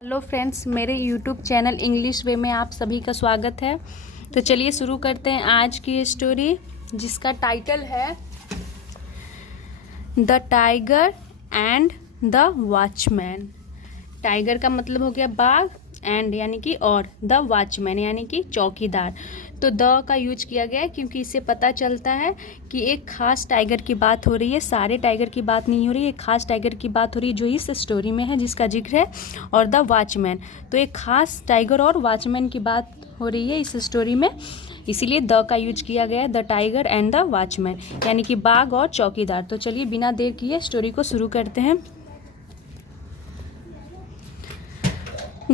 Hello friends, मेरे YouTube channel English वे में आप सभी का स्वागत है। तो चलिए शुरू करते हैं आज की स्टोरी, जिसका टाइटल है the tiger and the watchman. Tiger का मतलब हो गया बाघ, एंड यानी कि और, द वॉचमैन यानी कि चौकीदार। तो द का यूज किया गया है क्योंकि इससे पता चलता है कि एक खास टाइगर की बात हो रही है, सारे टाइगर की बात नहीं हो रही है, एक खास टाइगर की बात हो रही है जो इस स्टोरी में है, जिसका जिक्र है, और द वॉचमैन। तो एक खास टाइगर और वॉचमैन की बात हो रही है इस स्टोरी में, इसीलिए द का यूज किया गया है, the tiger and the watchman यानी कि बाघ और चौकीदार। तो चलिए बिना देर किए स्टोरी को शुरू करते हैं।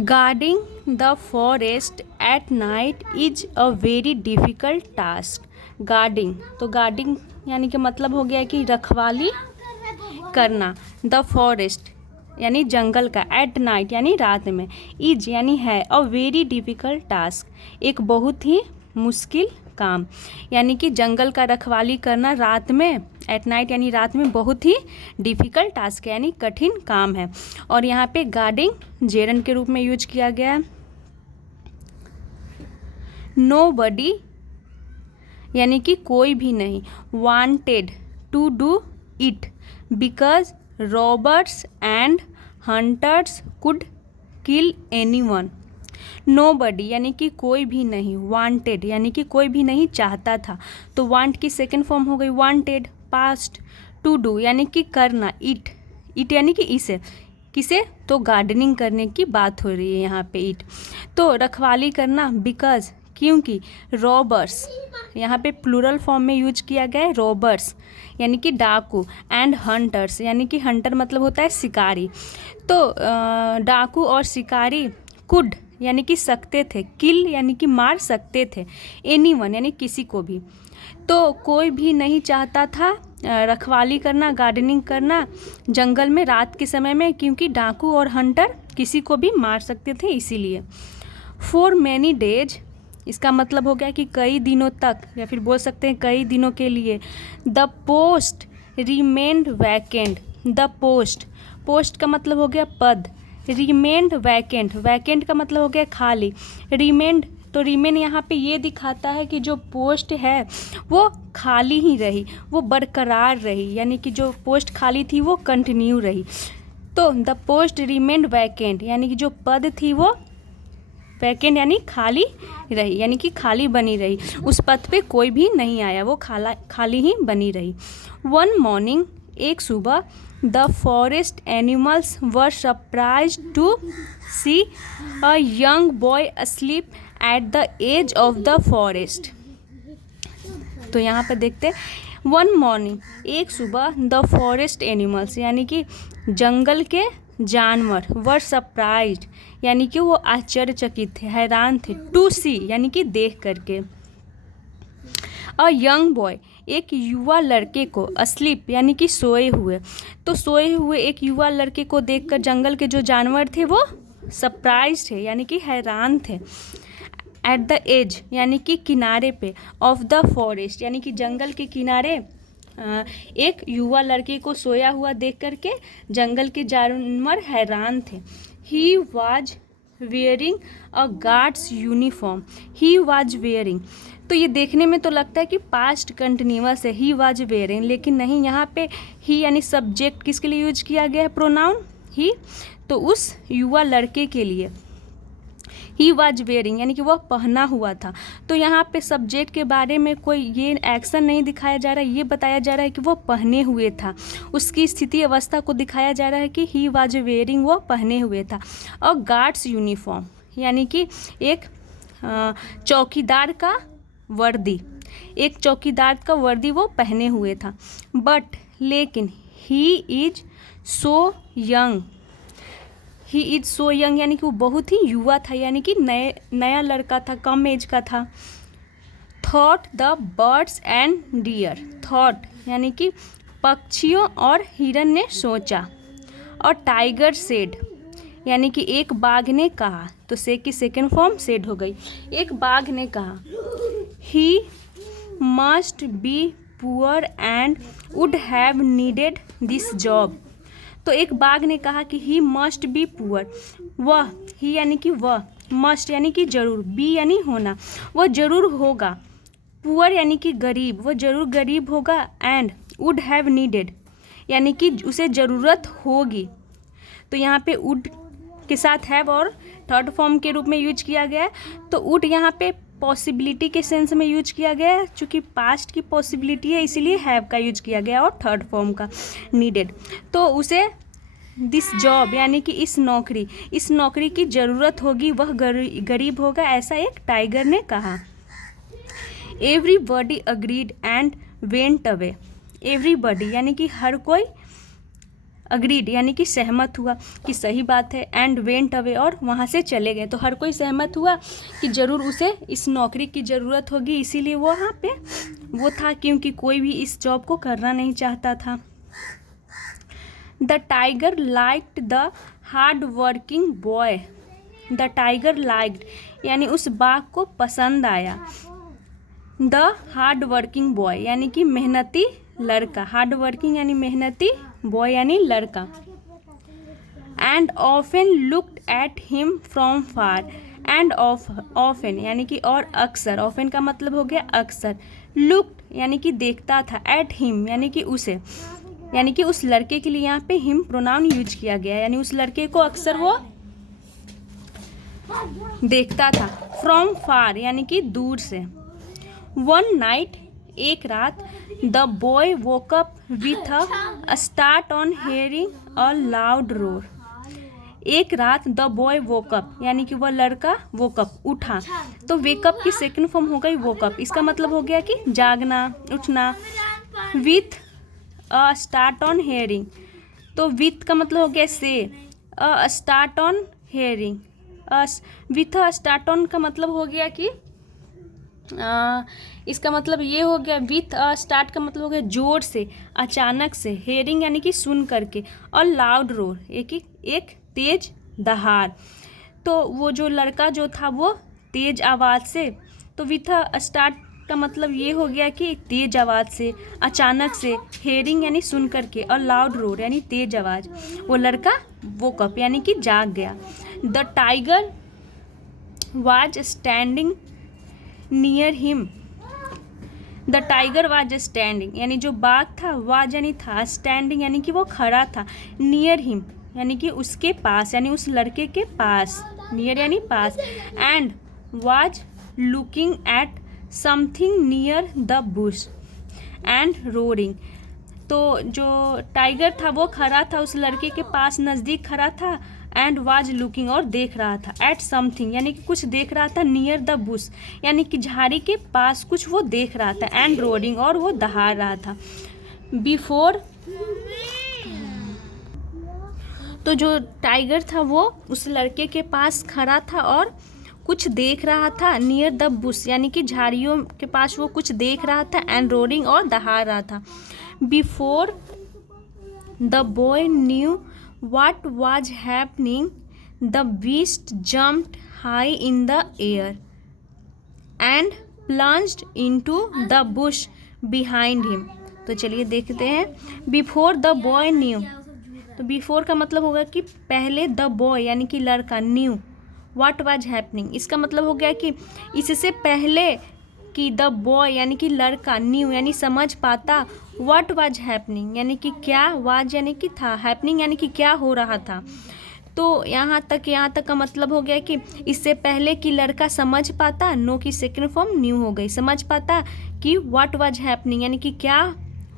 Guarding the forest at night is a very difficult task. Guarding, तो guarding यानी कि मतलब हो गया कि रखवाली करना, the forest यानी जंगल का, at night यानी रात में, is यानी है, a very difficult task एक बहुत ही मुश्किल काम, यानी कि जंगल का रखवाली करना रात में, एट नाइट यानी रात में, बहुत ही डिफ़िकल्ट टास्क है यानी कठिन काम है। और यहाँ पे गार्डिंग जेरन के रूप में यूज किया गया है। नो बडी यानी कि कोई भी नहीं, wanted to do it because robbers and hunters could kill anyone. Nobody यानी कि कोई भी नहीं, वांटेड यानी कि कोई भी नहीं चाहता था, तो वांट की सेकेंड फॉर्म हो गई वांटेड, पास्ट। टू डू यानी कि करना, इट यानी कि इसे, किसे, तो गार्डनिंग करने की बात हो रही है यहाँ पे, इट। तो रखवाली करना, बिकॉज क्योंकि, रॉबर्स यहाँ पे प्लूरल फॉर्म में यूज किया गया है, रॉबर्स यानी कि डाकू, एंड हंटर्स यानी कि हंटर मतलब होता है शिकारी। तो डाकू और शिकारी, कुड यानी कि सकते थे, किल यानी कि मार सकते थे, एनीवन यानी किसी को भी। तो कोई भी नहीं चाहता था रखवाली करना, गार्डनिंग करना जंगल में रात के समय में, क्योंकि डाकू और हंटर किसी को भी मार सकते थे, इसीलिए। फॉर मैनी डेज इसका मतलब हो गया कि कई दिनों तक, या फिर बोल सकते हैं कई दिनों के लिए। The post remained vacant, the post का मतलब हो गया पद, रिमेन्ड वैकेंट, वैकेंट का मतलब हो गया खाली, रिमेन्ड, तो रिमेन यहाँ पे ये दिखाता है कि जो पोस्ट है वो खाली ही रही, वो बरकरार रही, यानी कि जो पोस्ट खाली थी वो कंटिन्यू रही। तो द पोस्ट रिमेन्ड वैकेंट यानी कि जो पद थी वो वैकेंट यानी खाली रही, यानी कि खाली बनी रही, उस पद पे कोई भी नहीं आया, वो खाली ही बनी रही। वन मॉर्निंग एक सुबह, the forest animals were surprised to see a young boy asleep at the edge of the forest. तो यहाँ पर देखते हैं, वन मॉर्निंग एक सुबह, द फॉरेस्ट एनिमल्स यानी कि जंगल के जानवर, वर सरप्राइज्ड यानी कि वो आश्चर्यचकित थे, हैरान थे, टू सी यानी कि देख करके, अ यंग बॉय एक युवा लड़के को, अस्लीप यानी कि सोए हुए, तो सोए हुए एक युवा लड़के को देखकर जंगल के जो जानवर थे वो सरप्राइज थे यानी कि हैरान थे। एट द एज यानी कि किनारे पे, ऑफ द फॉरेस्ट यानी कि जंगल के किनारे एक युवा लड़के को सोया हुआ देख करके जंगल के जानवर हैरान थे। He was wearing a guards uniform, he was wearing, तो ये देखने में तो लगता है कि पास्ट कंटिन्यूअस है, ही वॉज वेयरिंग, लेकिन नहीं, यहाँ पे ही यानी सब्जेक्ट किसके लिए यूज किया गया है, प्रोनाउन ही, तो उस युवा लड़के के लिए ही वॉज वेयरिंग यानी कि वह पहना हुआ था। तो यहाँ पे सब्जेक्ट के बारे में कोई ये एक्शन नहीं दिखाया जा रहा है, ये बताया जा रहा है कि वह पहने हुए था, उसकी स्थिति अवस्था को दिखाया जा रहा है कि ही वॉज वेयरिंग, वह पहने हुए था। और गार्ड्स यूनिफॉर्म यानी कि एक चौकीदार का वर्दी, एक चौकीदार का वर्दी वो पहने हुए था। बट लेकिन, he is so young, he is so young यानी कि वो बहुत ही युवा था, यानी कि नया लड़का था, कम एज का था। Thought the birds and deer, thought यानी कि पक्षियों और हिरन ने सोचा, और टाइगर सेड यानी कि एक बाघ ने कहा, तो से की सेकेंड फॉर्म सेड हो गई, एक बाघ ने कहा, he must be poor and would have needed this job, तो एक बाघ ने कहा कि ही मस्ट बी पुअर, वह, ही यानी कि वह, मस्ट यानी कि जरूर, बी यानी होना, वह जरूर होगा, पुअर यानी कि गरीब, वह जरूर गरीब होगा, एंड वुड हैव नीडेड यानी कि उसे ज़रूरत होगी। तो यहाँ पे वुड के साथ हैव और थर्ड फॉर्म के रूप में यूज किया गया है। तो वुड यहाँ पे पॉसिबिलिटी के सेंस में यूज किया गया है, चूँकि पास्ट की पॉसिबिलिटी है इसीलिए हैव का यूज किया गया और थर्ड फॉर्म का नीडेड। तो उसे दिस जॉब यानी कि इस नौकरी की ज़रूरत होगी, वह गरीब होगा, ऐसा एक टाइगर ने कहा। Everybody agreed and went away. Everybody यानी कि हर कोई, अग्रीड यानी कि सहमत हुआ कि सही बात है, एंड वेंट अवे और वहाँ से चले गए। तो हर कोई सहमत हुआ कि ज़रूर उसे इस नौकरी की ज़रूरत होगी, इसीलिए वो वहाँ पे वो था, क्योंकि कोई भी इस जॉब को करना नहीं चाहता था। The tiger liked the hard working boy. The tiger liked यानी उस बाघ को पसंद आया, द हार्ड वर्किंग बॉय यानी कि मेहनती लड़का, हार्ड वर्किंग यानी मेहनती, बॉय यानी लड़का। And often looked at him from far. And often यानी कि और अक्सर, ऑफन का मतलब हो गया अक्सर, लुक्ड यानी कि देखता था, एट हिम यानी कि उसे, यानी कि उस लड़के के लिए यहाँ पे हिम प्रोनाउन यूज किया गया, यानी उस लड़के को अक्सर वो देखता था। फ्रॉम फार यानी कि दूर से। वन नाइट एक रात, the boy woke up with a start on hearing a loud roar. एक रात द बॉय वोकअप यानी कि वह लड़का वोकअप उठा। तो वेकअप की सेकंड फॉर्म हो गई वोकअप, इसका मतलब हो गया कि जागना, उठना। With a start on hearing, तो विथ का मतलब हो गया से, a start on hearing, with a start on का मतलब हो गया कि इसका मतलब ये हो गया, विथ स्टार्ट का मतलब हो गया जोर से, अचानक से, हेयरिंग यानी कि सुन करके, और लाउड रोर एक तेज दहाड़। तो वो जो लड़का जो था वो तेज आवाज़ से, तो विथ स्टार्ट का मतलब ये हो गया कि तेज आवाज़ से, अचानक से, हेयरिंग यानी सुन करके, और लाउड रोर यानी तेज आवाज़, वो लड़का वोकअप यानी कि जाग गया। The tiger was standing near him. The tiger was standing यानी जो बाघ था, वाज यानी था, स्टैंडिंग यानी कि वो खड़ा था, नियर हिम यानी कि उसके पास, यानी उस लड़के के पास, नियर यानी पास, and was looking at something near the bush and roaring. तो जो टाइगर था वो खड़ा था उस लड़के के पास, नज़दीक खड़ा था, एंड वाज लुकिंग और देख रहा था, एट समथिंग यानी कि कुछ देख रहा था, नियर द बुश यानी कि झाड़ी के पास कुछ वो देख रहा था, एंड रोरिंग और वो दहाड़ रहा था। बिफोर, तो जो टाइगर था वो उस लड़के के पास खड़ा था और कुछ देख रहा था, नियर द बुश यानी कि झाड़ियों के पास वो कुछ देख रहा था, एंड रोरिंग और दहाड़ रहा था। Before the boy new what was happening, the beast jumped high in the air and plunged into the bush behind him। तो चलिए देखते हैं। before the boy knew, तो before का मतलब होगा कि पहले, the boy यानी कि लड़का, knew what was happening, इसका मतलब हो गया कि इससे पहले कि द बॉय यानी कि लड़का, न्यू यानी समझ पाता, व्हाट वाज हैपनिंग यानी कि क्या, वाज यानी कि था, हैपनिंग यानी कि क्या हो रहा था। तो यहाँ तक का मतलब हो गया कि इससे पहले कि लड़का समझ पाता, नो की सेकंड फॉर्म न्यू हो गई, समझ पाता कि व्हाट वाज हैपनिंग यानी कि क्या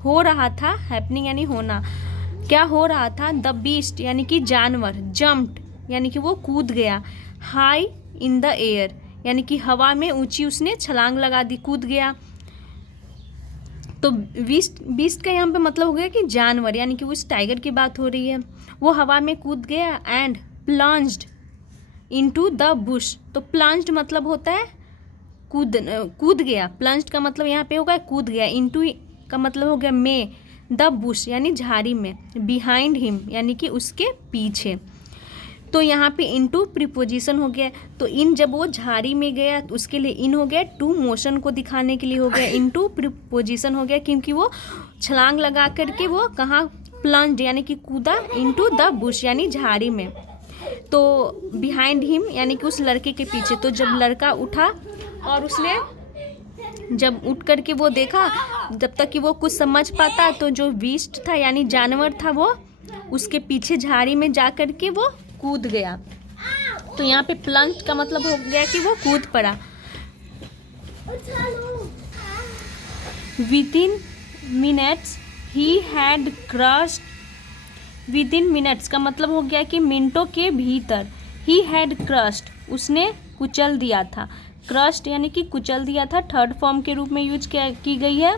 हो रहा था, हैपनिंग यानी होना, क्या हो रहा था। द बीस्ट यानी कि जानवर, जम्प्ड यानी कि वो कूद गया, हाई इन द एयर यानी कि हवा में ऊंची उसने छलांग लगा दी, कूद गया। तो बीस्ट का यहाँ पे मतलब हो गया कि जानवर, यानी कि उस टाइगर की बात हो रही है, वो हवा में कूद गया, and plunged into the Bush. तो प्लंज्ड मतलब होता है कूद गया, प्लंज्ड का मतलब यहाँ पे होगा कूद गया, इनटू का मतलब हो गया में, द बुश यानी झाड़ी में, बिहाइंड हिम यानी कि उसके पीछे। तो यहाँ पे इनटू प्रीपोजिशन हो गया, तो इन जब वो झाड़ी में गया तो उसके लिए इन हो गया, टू मोशन को दिखाने के लिए हो गया, इनटू प्रीपोजिशन हो गया क्योंकि वो छलांग लगा करके वो कहाँ, प्लंज्ड यानी कि कूदा, इनटू द बुश यानी झाड़ी में। तो बिहाइंड हिम यानी कि उस लड़के के पीछे। तो जब लड़का उठा और उसने जब उठ कर के वो देखा, जब तक कि वो कुछ समझ पाता, तो जो बीस्ट था यानी जानवर था वो उसके पीछे झाड़ी में जा कर के वो कूद गया। तो यहाँ पे प्लंज का मतलब हो गया कि वो कूद पड़ा। Within minutes he had crushed, within minutes का मतलब हो गया कि मिनटों के भीतर, ही हैड क्रश्ड उसने कुचल दिया था। क्रश्ड यानी कि कुचल दिया था, थर्ड फॉर्म के रूप में यूज की गई है,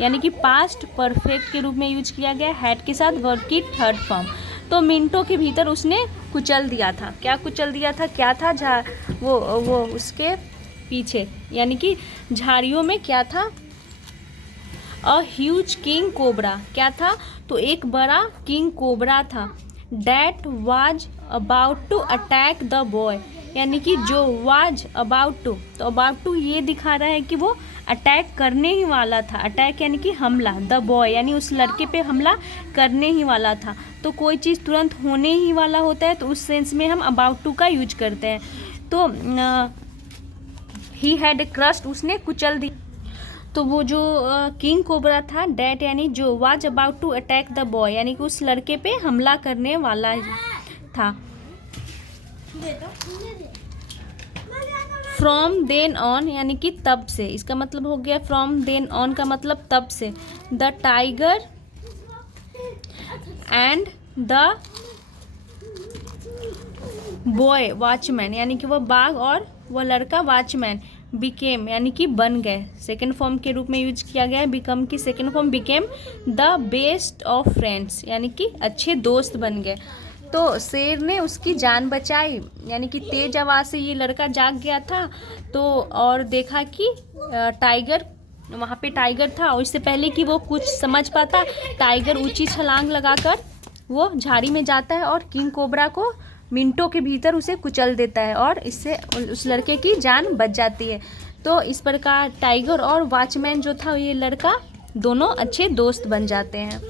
यानी कि पास्ट परफेक्ट के रूप में यूज किया गया हैड के साथ वर्ब की थर्ड फॉर्म। तो मिनटों के भीतर उसने कुचल दिया था। क्या कुचल दिया था, क्या था? वो उसके पीछे यानी कि झाड़ियों में क्या था? A huge king cobra. क्या था? तो एक बड़ा किंग कोबरा था। That was about to attack the boy, यानी कि जो वाज अबाउट टू, तो अबाउट टू ये दिखा रहा है कि वो अटैक करने ही वाला था। अटैक यानी कि हमला, द बॉय यानी उस लड़के पे हमला करने ही वाला था। तो कोई चीज़ तुरंत होने ही वाला होता है तो उस सेंस में हम अबाउट टू का यूज करते हैं। तो ही हैड क्रश्ड उसने कुचल दी। तो वो जो किंग कोबरा था, डैट यानी जो, was about to attack the boy यानी कि उस लड़के पे हमला करने वाला था। फ्रॉम देन ऑन यानी कि तब से, इसका मतलब हो गया फ्रॉम देन ऑन का मतलब तब से। The tiger and the boy watchman यानी कि वह बाघ और वह लड़का वॉचमैन बिकेम यानी कि बन गए, सेकेंड फॉर्म के रूप में यूज किया गया है। बिकम की second form became the best of friends यानी कि अच्छे दोस्त बन गए। तो शेर ने उसकी जान बचाई, यानी कि तेज आवाज़ से ये लड़का जाग गया था तो और देखा कि टाइगर, वहाँ पे टाइगर था और इससे पहले कि वो कुछ समझ पाता, टाइगर ऊंची छलांग लगाकर वो झाड़ी में जाता है और किंग कोबरा को मिनटों के भीतर उसे कुचल देता है और इससे उस लड़के की जान बच जाती है। तो इस प्रकार टाइगर और वॉचमैन जो था ये लड़का दोनों अच्छे दोस्त बन जाते हैं।